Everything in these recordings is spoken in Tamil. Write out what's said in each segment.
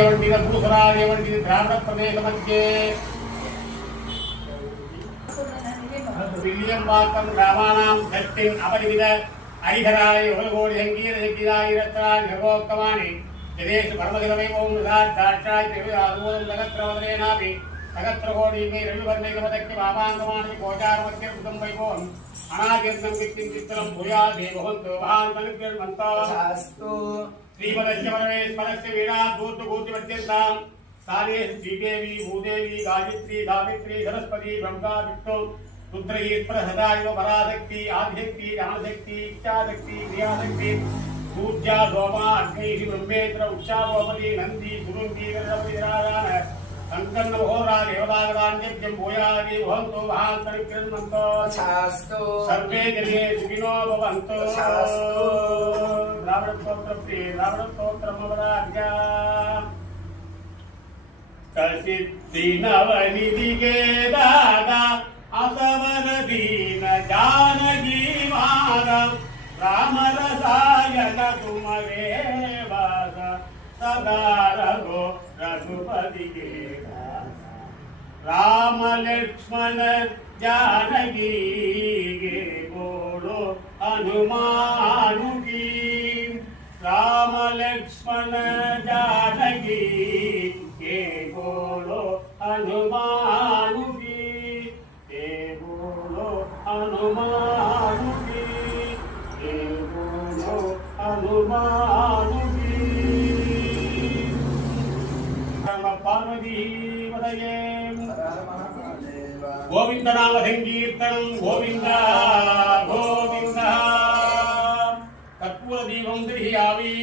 द्राविड प्रदेश मध्ये विलियम्बाकं ग्रामाणां दत्तिं अपरिमित ऐधराय उलगोडि संगीत संगीताय रत्नानि सर्वोत्तमानि जनेश परमदिवमेवं दाक्षाय त्रिविधादूतं नगत्रवदनेनापि नगत्रकोटिमे रविवर्णैकमदक्ति मामाङ्गमानि गोचारमध्ये कृतं वैभवम् अनाद्यन्तं वित्तिं चित्रं भूयादे भवन्तु महान्तनुग्रहमन्तो श्रीमदस्य परमेश्वरस्य वीणा दूर्दगूर्तिमध्यन्तां सालेषु श्रीदेवी भूदेवी गायत्री सरस्वती ब्रह्मा विष्णु रुद्रईश्वर सदाशिव पराशक्ति आदिशक्ति ज्ञानशक्ति इच्छाशक्ति क्रियाशक्ति पूज्या सोमा अग्नि ब्रह्मेन्द्र उच्चागोपति नंदी सुरुंदी गणपतिरागान संकन्न होरा देवतागदान्यज्ञं भूयादि भवन्तु महान्तरिकृण्मन्तो सर्वे जने सुखिनो भवन्तु द्राविडस्तोत्रमवराज्ञा कसिद्धिनवनिधिगे दागा असवर दीन जानकी माधव राम रसायन तुमरे वास सदा रघो रघुपति के राम लक्ष्मण जानकी के बोलो हनुमान की राम लक्ष्मण जानकी के बोलो हनुमान की हनुमान की बोलो हनुमान की पार्वती पदये गोविंद नाम संकीर्तनं गोविंद गोविंद कर्पूर दीपं दृह्यामि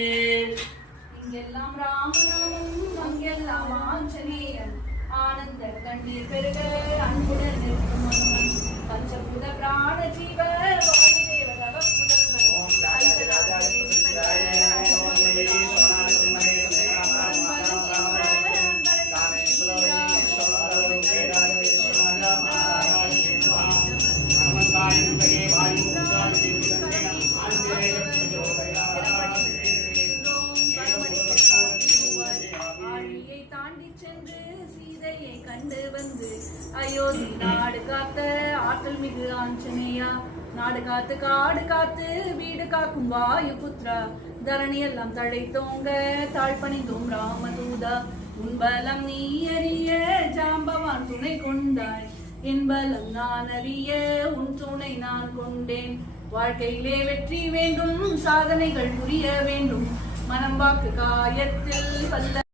इंगेल्लाम रामनामम मंगेल्लाम आंजनेयन आनंद कण्णीर पेरुग अन्बुडन निरुत्तम पंचभूत प्राण जीव वायुदेव तव पुदल्वन ओम राजाय प्रसिद्धाय கண்டு வந்து அயோத்தி நாடு காத்த ஆற்றல் மிகு ஆஞ்சநேயா நாடு காத்து காடு காத்து வீடு காக்கும் வாயு புத்ரா தரணி எல்லாம் தழைத்தோங்க தாழ்பணிந்தோம் ராமதூதா உன்பலம் நீ அறிய ஜாம்பவான் துணை கொண்டாய் என்பலம் நான் அறிய உன் துணை நான் கொண்டேன் வாழ்க்கையிலே வெற்றி வேண்டும் சாதனைகள் புரிய வேண்டும் மனம் வாக்கு காயத்தில் பல்ல